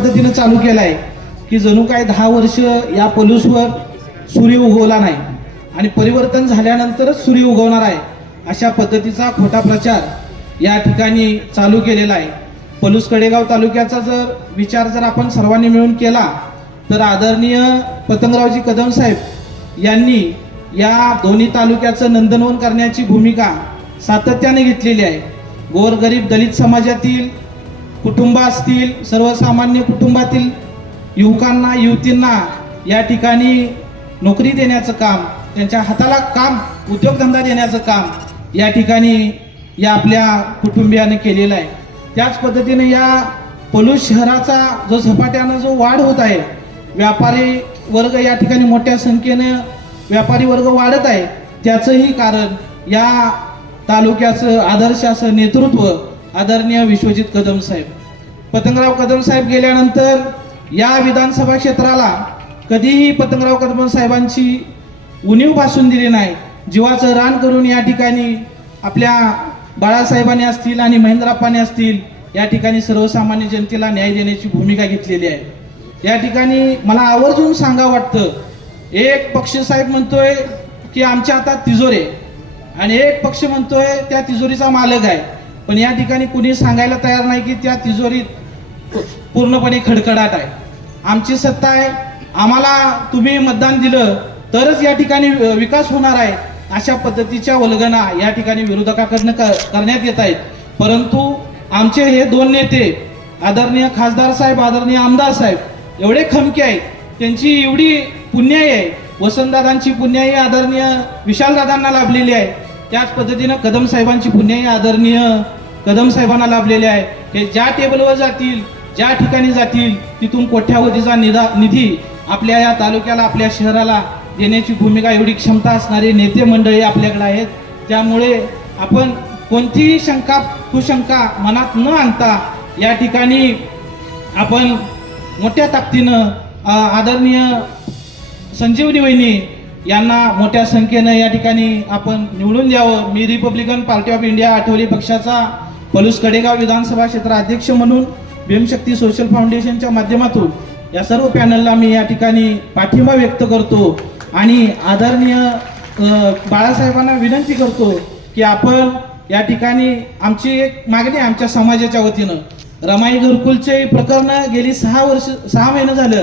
पद्धतीने चालू केलाय की जणू काय 10 वर्ष या पलूसवर सूर्य उगवला नाही आणि परिवर्तन झाल्यानंतरच सूर्य उगवणार आहे अशा पद्धतीचा खोटा प्रचार या ठिकाणी चालू केलेला आहे। पलूस कडेगाव तालुक्याचा जर विचार जर आपण सर्वांनी मिळून केला तर आदरणीय पतंगरावजी कदम साहेब यांनी या दोन्ही तालुक्याचं नंदनवन करण्याची भूमिका सातत्याने घेतलेली आहे। गोरगरीब दलित समाजातील कुटुंब असतील, सर्वसामान्य कुटुंबातील युवकांना युवतींना या ठिकाणी नोकरी देण्याचं काम, त्यांच्या हाताला काम उद्योगधंदा देण्याचं काम या ठिकाणी या आपल्या कुटुंबियाने केलेलं आहे। त्याच पद्धतीने या पलूस शहराचा जो झपाट्यानं जो वाढ होत आहे, व्यापारी वर्ग या ठिकाणी मोठ्या संख्येने व्यापारी वर्ग वाढत आहे, त्याचंही कारण या तालुक्याचं आदर्श असं नेतृत्व आदरणीय विश्वजित कदम साहेब, पतंगराव कदम साहेब गेल्यानंतर या विधानसभा क्षेत्राला कधीही पतंगराव कदम साहेबांची उणीव भासून दिली नाही। जीवाचं रान करून या ठिकाणी आपल्या बाळासाहेबांनी असतील आणि महेंद्राप्पांनी असतील या ठिकाणी सर्वसामान्य जनतेला न्याय देण्याची भूमिका घेतलेली आहे। या ठिकाणी मला आवर्जून सांगावं वाटतं, एक पक्ष साहेब म्हणतोय की आमच्या हातात तिजोरी आणि एक पक्ष म्हणतोय त्या तिजोरीचा मालक आहे, पण या ठिकाणी कुणी सांगायला तयार नाही की त्या तिजोरीत पूर्णपणे खडखडाट आहे। आमची सत्ता आहे, आम्हाला तुम्ही मतदान दिलं तरच या ठिकाणी विकास होणार आहे अशा पद्धतीच्या वल्गना या ठिकाणी विरोधकाकडनं करण्यात येत आहेत। परंतु आमचे हे दोन नेते आदरणीय खासदार साहेब, आदरणीय आमदार साहेब एवढे खमके आहेत, त्यांची एवढी पुण्याई आहे, वसंतदादांची पुण्याई आदरणीय विशालदादांना लाभलेली आहे, त्याच पद्धतीनं कदम साहेबांची पुण्याई आदरणीय कदम साहेबांना लाभलेली आहे। हे ज्या टेबलवर जातील, ज्या ठिकाणी जातील तिथून कोट्यावधीचा निधी आपल्या या तालुक्याला, आपल्या शहराला देण्याची भूमिका, एवढी क्षमता असणारे नेते मंडळी आपल्याकडे आहेत। त्यामुळे आपण कोणतीही शंका कुशंका मनात न आणता या ठिकाणी आपण मोठ्या ताकदीनं आदरणीय संजीवनी वहिनी यांना मोठ्या संख्येनं या ठिकाणी आपण निवडून द्यावं। मी रिपब्लिकन पार्टी ऑफ इंडिया आठवली पक्षाचा पलूस कडेगाव विधानसभा क्षेत्र अध्यक्ष म्हणून भीमशक्ती सोशल फाउंडेशनच्या माध्यमातून या सर्व पॅनलला मी या ठिकाणी पाठिंबा व्यक्त करतो आणि आदरणीय बाळासाहेबांना विनंती करतो की आपण या ठिकाणी आमची एक मागणी आमच्या समाजाच्या वतीनं, रमाई घरकुलचे प्रकरण गेली 6 महिने झालं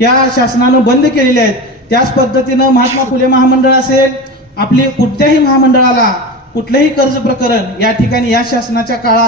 या शासनानं बंद केलेले आहेत, त्याच पद्धतीनं महात्मा फुले महामंडळ असेल, आपली कुठल्याही महामंडळाला कुठलंही कर्ज प्रकरण या ठिकाणी या शासनाच्या काळात